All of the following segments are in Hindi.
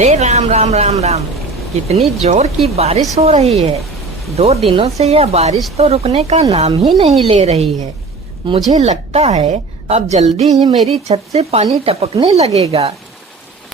अरे राम राम राम राम। कितनी जोर की बारिश हो रही है। 2 दिनों से यह बारिश तो रुकने का नाम ही नहीं ले रही है। मुझे लगता है अब जल्दी ही मेरी छत से पानी टपकने लगेगा।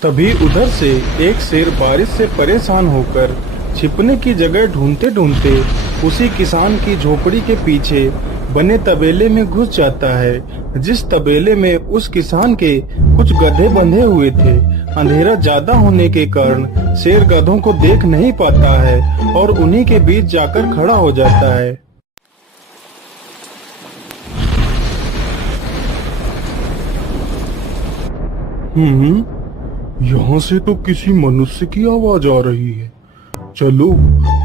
तभी उधर से एक शेर बारिश से परेशान होकर छिपने की जगह ढूंढते ढूंढते उसी किसान की झोपड़ी के पीछे बने तबेले में घुस जाता है, जिस तबेले में उस किसान के कुछ गधे बंधे हुए थे। अंधेरा ज्यादा होने के कारण शेर गधों को देख नहीं पाता है और उन्हीं के बीच जाकर खड़ा हो जाता है। यहाँ से तो किसी मनुष्य की आवाज आ रही है। चलो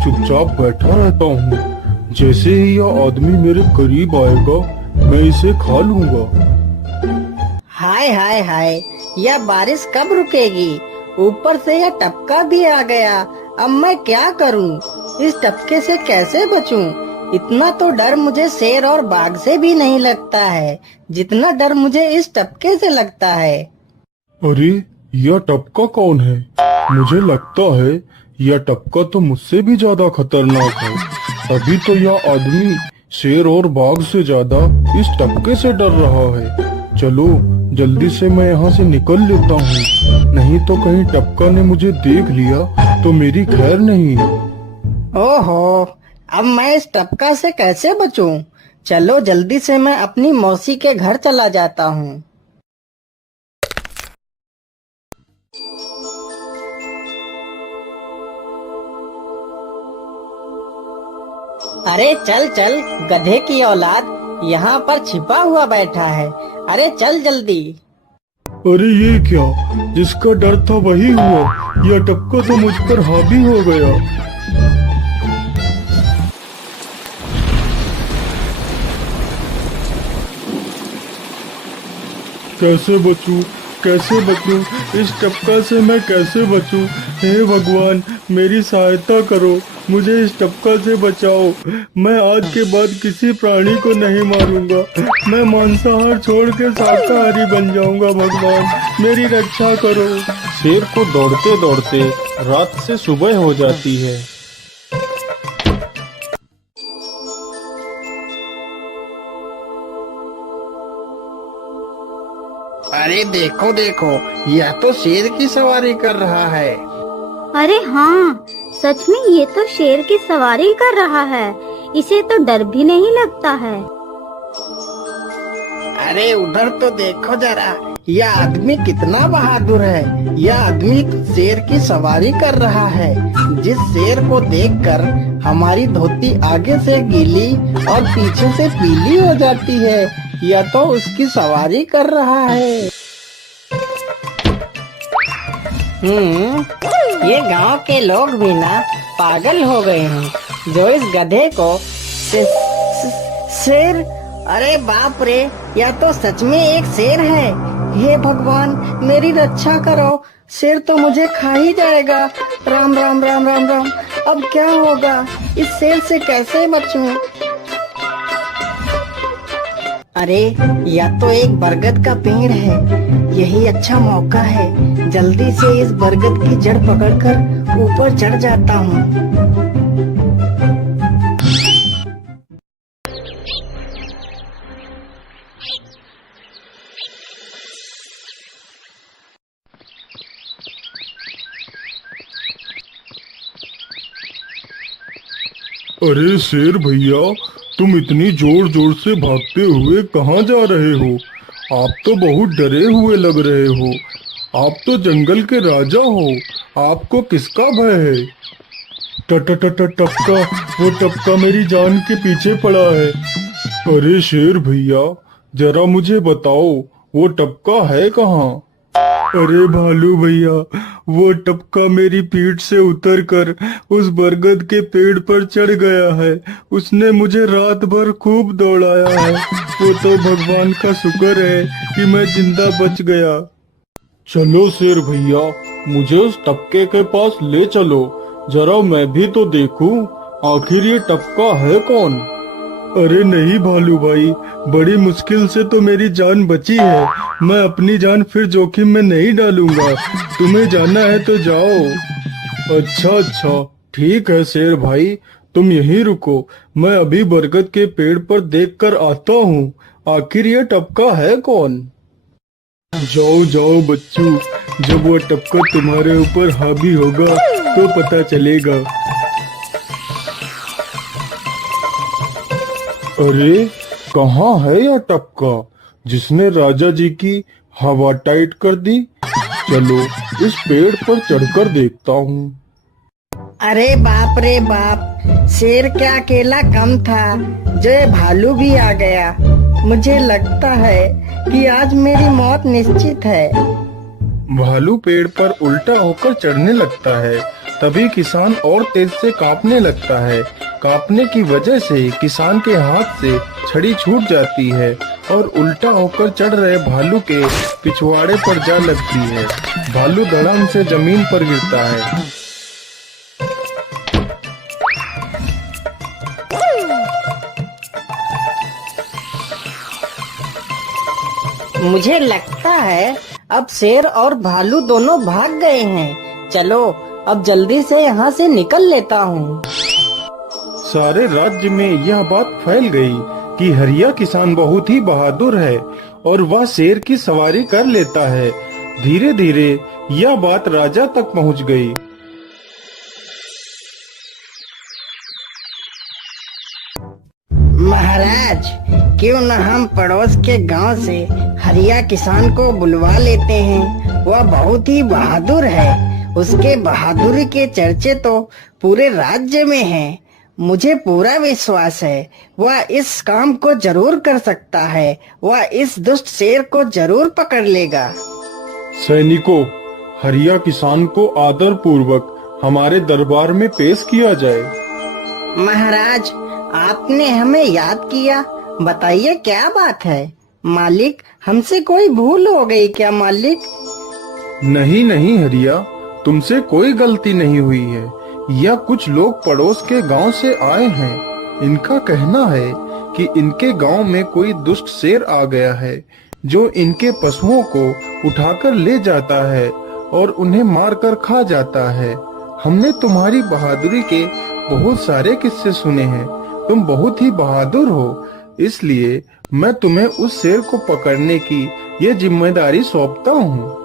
चुपचाप बैठा रहता हूँ। जैसे ही यह आदमी मेरे करीब आएगा मैं इसे खा लूंगा। हाय हाय हाय, यह बारिश कब रुकेगी? ऊपर से यह टपका भी आ गया। अब मैं क्या करूं? इस टपके से कैसे बचूं? इतना तो डर मुझे शेर और बाघ से भी नहीं लगता है जितना डर मुझे इस टपके से लगता है। अरे यह टपका कौन है? मुझे लगता है यह टपका तो मुझसे भी ज्यादा खतरनाक है। अभी तो यह आदमी शेर और बाघ से ज्यादा इस टपके से डर रहा है। चलो जल्दी से मैं यहाँ से निकल लेता हूँ, नहीं तो कहीं टपका ने मुझे देख लिया तो मेरी खैर नहीं। ओहो, अब मैं इस टपका से कैसे बचूं? चलो जल्दी से मैं अपनी मौसी के घर चला जाता हूँ। अरे चल चल गधे की औलाद, यहाँ पर छिपा हुआ बैठा है। अरे चल जल्दी। अरे ये क्या, जिसका डर था वही हुआ। यह टपका तो मुझ पर हावी हो गया। कैसे बचूं? कैसे बचूं? इस टपका से मैं कैसे बचूं? हे भगवान मेरी सहायता करो, मुझे इस टपका से बचाओ। मैं आज के बाद किसी प्राणी को नहीं मारूंगा। मैं मांसाहार छोड़ के शाकाहारी बन जाऊंगा। भगवान मेरी रक्षा करो। शेर को दौड़ते दौड़ते रात से सुबह हो जाती है। अरे देखो देखो, यह तो शेर की सवारी कर रहा है। अरे हाँ, सच में ये तो शेर की सवारी कर रहा है। इसे तो डर भी नहीं लगता है। अरे उधर तो देखो जरा, यह आदमी कितना बहादुर है। यह आदमी शेर की सवारी कर रहा है। जिस शेर को देखकर हमारी धोती आगे से गीली और पीछे से पीली हो जाती है, यह तो उसकी सवारी कर रहा है। ये गांव के लोग भी ना पागल हो गए हैं जो इस गधे को शेर। अरे बाप रे, यह तो सच में एक शेर है। हे भगवान मेरी रक्षा करो, शेर तो मुझे खा ही जाएगा। राम राम राम राम राम। अब क्या होगा? इस शेर से कैसे बचूं? अरे यह तो एक बरगद का पेड़ है। यही अच्छा मौका है, जल्दी से इस बरगद की जड़ पकड़कर ऊपर चढ़ जाता हूँ। अरे शेर भैया, तुम इतनी जोर जोर से भागते हुए कहाँ जा रहे हो? आप तो बहुत डरे हुए लग रहे हो। आप तो जंगल के राजा हो, आपको किसका भय है? टपका, वो टपका मेरी जान के पीछे पड़ा है। अरे शेर भैया, जरा मुझे बताओ वो टपका है कहाँ? अरे भालू भैया, वो टपका मेरी पीठ से उतरकर उस बरगद के पेड़ पर चढ़ गया है। उसने मुझे रात भर खूब दौड़ाया है। वो तो भगवान का शुक्र है कि मैं जिंदा बच गया। चलो शेर भैया, मुझे उस टपके के पास ले चलो, जरा मैं भी तो देखूं आखिर ये टपका है कौन। अरे नहीं भालू भाई, बड़ी मुश्किल से तो मेरी जान बची है। मैं अपनी जान फिर जोखिम में नहीं डालूंगा। तुम्हें जाना है तो जाओ। अच्छा अच्छा, ठीक है शेर भाई, तुम यहीं रुको। मैं अभी बरगद के पेड़ पर देख कर आता हूँ, आखिर ये टपका है कौन। जाओ जाओ बच्चों, जब वो टपका तुम्हारे ऊपर हावी होगा तो पता चलेगा। अरे कहाँ है यह टपका जिसने राजा जी की हवा टाइट कर दी। चलो इस पेड़ पर चढ़कर देखता हूँ। अरे बाप रे बाप, शेर क्या अकेला कम था, जो ये भालू भी आ गया। मुझे लगता है कि आज मेरी मौत निश्चित है। भालू पेड़ पर उल्टा होकर चढ़ने लगता है, तभी किसान और तेज से कांपने लगता है। कांपने की वजह से किसान के हाथ से छड़ी छूट जाती है और उल्टा होकर चढ़ रहे भालू के पिछवाड़े पर जा लगती है। भालू धड़ाम से जमीन पर गिरता है। मुझे लगता है अब शेर और भालू दोनों भाग गए हैं। चलो अब जल्दी से यहाँ से निकल लेता हूँ। सारे राज्य में यह बात फैल गई कि हरिया किसान बहुत ही बहादुर है और वह शेर की सवारी कर लेता है। धीरे धीरे यह बात राजा तक पहुँच गई। महाराज, क्यों न हम पड़ोस के गांव से हरिया किसान को बुलवा लेते हैं। वह बहुत ही बहादुर है। उसके बहादुरी के चर्चे तो पूरे राज्य में हैं। मुझे पूरा विश्वास है वह इस काम को जरूर कर सकता है। वह इस दुष्ट शेर को जरूर पकड़ लेगा। सैनिकों, हरिया किसान को आदर पूर्वक हमारे दरबार में पेश किया जाए। महाराज, आपने हमें याद किया। बताइए क्या बात है। मालिक, हमसे कोई भूल हो गई क्या मालिक? नहीं नहीं हरिया, तुमसे कोई गलती नहीं हुई है। यह कुछ लोग पड़ोस के गांव से आए हैं। इनका कहना है कि इनके गांव में कोई दुष्ट शेर आ गया है जो इनके पशुओं को उठाकर ले जाता है और उन्हें मारकर खा जाता है। हमने तुम्हारी बहादुरी के बहुत सारे किस्से सुने हैं। तुम बहुत ही बहादुर हो, इसलिए मैं तुम्हें उस शेर को पकड़ने की ये जिम्मेदारी सौंपता हूँ।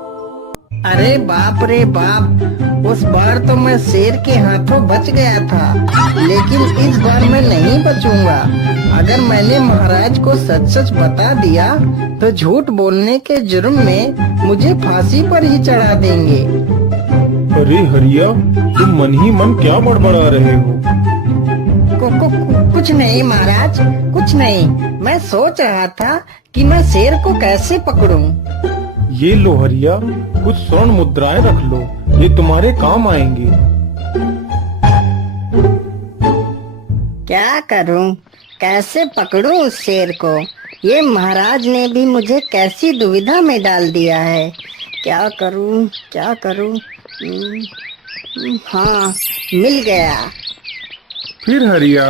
अरे बाप रे बाप, उस बार तो मैं शेर के हाथों बच गया था, लेकिन इस बार मैं नहीं बचूंगा। अगर मैंने महाराज को सच सच बता दिया तो झूठ बोलने के जुर्म में मुझे फांसी पर ही चढ़ा देंगे। अरे हरिया, तुम मन ही मन क्या बड़बड़ा रहे हो? कुछ नहीं महाराज, कुछ नहीं। मैं सोच रहा था कि मैं शेर को कैसे पकड़ूं। ये लो हरिया, कुछ स्वर्ण मुद्राएं रख लो, ये तुम्हारे काम आएंगी। क्या करूं, कैसे पकड़ूं उस शेर को? ये महाराज ने भी मुझे कैसी दुविधा में डाल दिया है। क्या करूं, क्या करूं? हाँ, मिल गया। फिर हरिया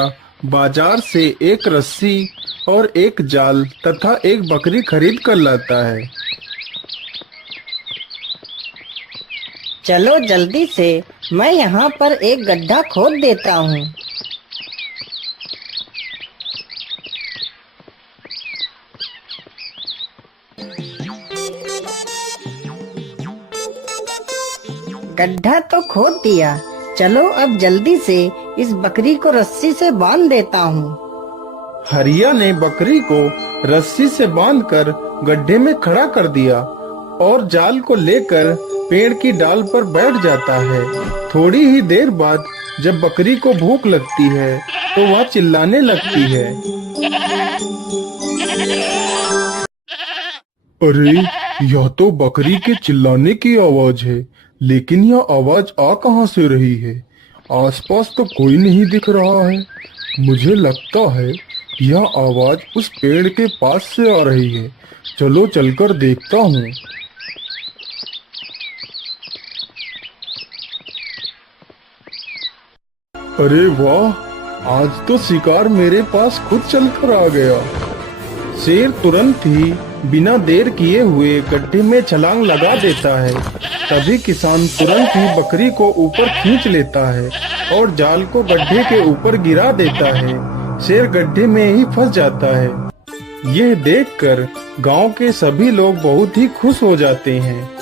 बाजार से एक रस्सी और एक जाल तथा एक बकरी खरीद कर लाता है। चलो जल्दी से, मैं यहाँ पर एक गड्ढा खोद देता हूँ। गड्ढा तो खोद दिया। चलो अब जल्दी से इस बकरी को रस्सी से बांध देता हूँ। हरिया ने बकरी को रस्सी से बांधकर गड्ढे में खड़ा कर दिया और जाल को लेकर पेड़ की डाल पर बैठ जाता है। थोड़ी ही देर बाद जब बकरी को भूख लगती है तो वह चिल्लाने लगती है। अरे, यह तो बकरी के चिल्लाने की आवाज है, लेकिन यह आवाज आ कहां से रही है? आसपास तो कोई नहीं दिख रहा है। मुझे लगता है यह आवाज उस पेड़ के पास से आ रही है। चलो चलकर देखता हूँ। अरे वाह, आज तो शिकार मेरे पास खुद चलकर आ गया। शेर तुरंत ही बिना देर किए हुए गड्ढे में छलांग लगा देता है। तभी किसान तुरंत ही बकरी को ऊपर खींच लेता है और जाल को गड्ढे के ऊपर गिरा देता है। शेर गड्ढे में ही फंस जाता है। यह देखकर गांव के सभी लोग बहुत ही खुश हो जाते हैं।